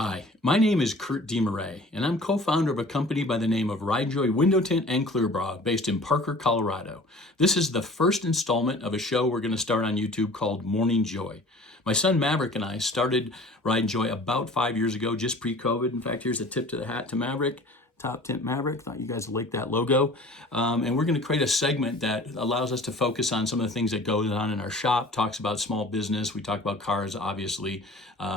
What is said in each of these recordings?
Hi, my name is Kurt DeMarais, and I'm co-founder of a company by the name of RIDE&JOY Window Tint and Clear Bra, based in Parker, Colorado. This is the first installment of a show we're going to start on YouTube called Morning Joy. My son Maverick and I started RIDE&JOY about 5 years ago, just pre-COVID. In fact, here's a tip to the hat to Maverick. Top Tint Maverick. Thought you guys would like that logo. And we're going to create a segment that allows us to focus on some of the things that goes on in our shop, talks about small business. We talk about cars, obviously,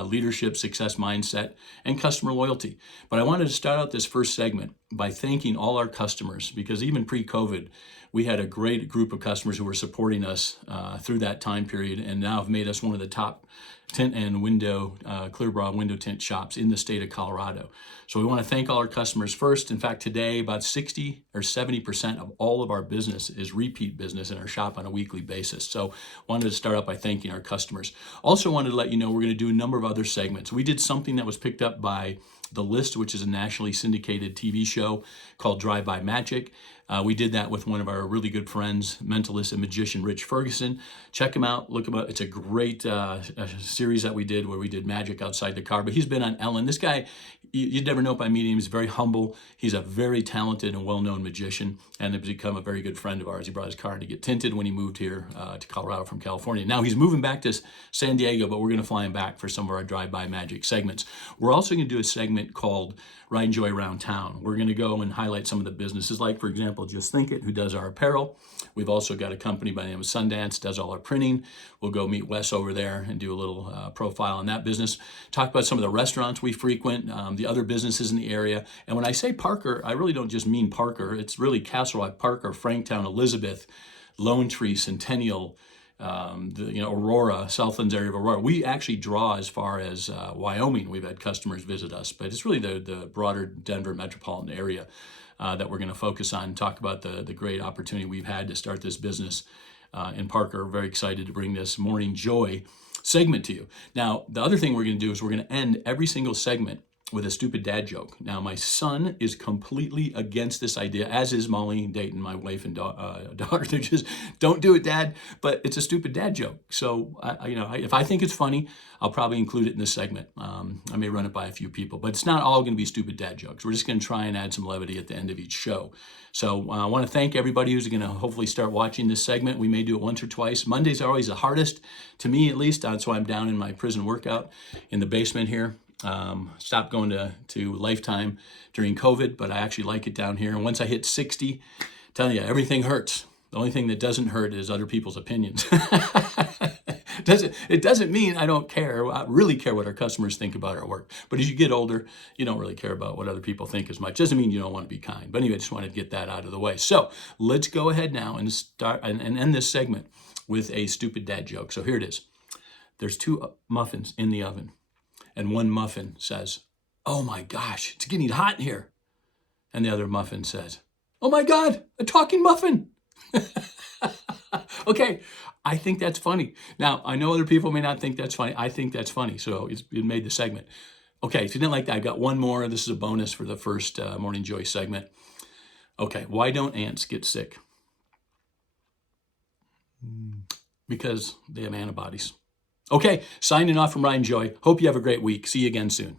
leadership, success mindset, and customer loyalty. But I wanted to start out this first segment by thanking all our customers, because even pre-COVID, we had a great group of customers who were supporting us through that time period, and now have made us one of the top tint and window, Clear Bra window tint shops in the state of Colorado. So we want to thank all our customers first. In fact, today about 60 or 70% of all of our business is repeat business in our shop on a weekly basis. So wanted to start out by thanking our customers. Also wanted to let you know we're going to do a number of other segments. We did something that was picked up by The List, which is a nationally syndicated TV show called Drive-By Magic. We did that with one of our really good friends, mentalist and magician Rich Ferguson. Check him out, look him up. It's a great series that we did where we did magic outside the car. But he's been on Ellen. This guy, you'd never know by meeting him. He's very humble. He's a very talented and well-known magician, and has become a very good friend of ours. He brought his car to get tinted when he moved here to Colorado from California. Now he's moving back to San Diego, but we're going to fly him back for some of our Drive-By Magic segments. We're also going to do a segment called RIDE&JOY Around Town. We're going to go and highlight some of the businesses, like, for example, Just Think It, who does our apparel. We've also got a company by the name of Sundance, does all our printing. We'll go meet Wes over there and do a little profile on that business. Talk about some of the restaurants we frequent, the other businesses in the area. And when I say Parker, I really don't just mean Parker. It's really Castle Rock, Parker, Franktown, Elizabeth, Lone Tree, Centennial, Aurora, Southlands area of Aurora. We actually draw as far as Wyoming. We've had customers visit us, but it's really the broader Denver metropolitan area that we're going to focus on and talk about the great opportunity we've had to start this business in Parker. Very excited to bring this Morning Joy segment to you. Now, the other thing we're going to do is we're going to end every single segment with a stupid dad joke. Now, my son is completely against this idea, as is Molly, Dayton, my wife and daughter. They just, don't do it, Dad. But it's a stupid dad joke. So, if I think it's funny, I'll probably include it in this segment. I may run it by a few people, but it's not all going to be stupid dad jokes. We're just going to try and add some levity at the end of each show. So I want to thank everybody who's going to hopefully start watching this segment. We may do it once or twice. Mondays are always the hardest, to me at least. That's why I'm down in my prison workout in the basement here. Stopped going to Lifetime during COVID, but I actually like it down here. And once I hit 60, tell you, everything hurts. The only thing that doesn't hurt is other people's opinions. It doesn't mean I don't care. I really care what our customers think about our work. But as you get older, you don't really care about what other people think as much. Doesn't mean you don't want to be kind. But anyway, I just wanted to get that out of the way. So let's go ahead now and start and end this segment with a stupid dad joke. So here it is. There's two muffins in the oven. And one muffin says, "Oh my gosh, it's getting hot in here." And the other muffin says, "Oh my God, a talking muffin." Okay, I think that's funny. Now, I know other people may not think that's funny. I think that's funny, so it made the segment. Okay, if you didn't like that, I got one more. This is a bonus for the first Morning Joy segment. Okay, why don't ants get sick? Because they have antibodies. Okay, signing off from RIDE&JOY. Hope you have a great week. See you again soon.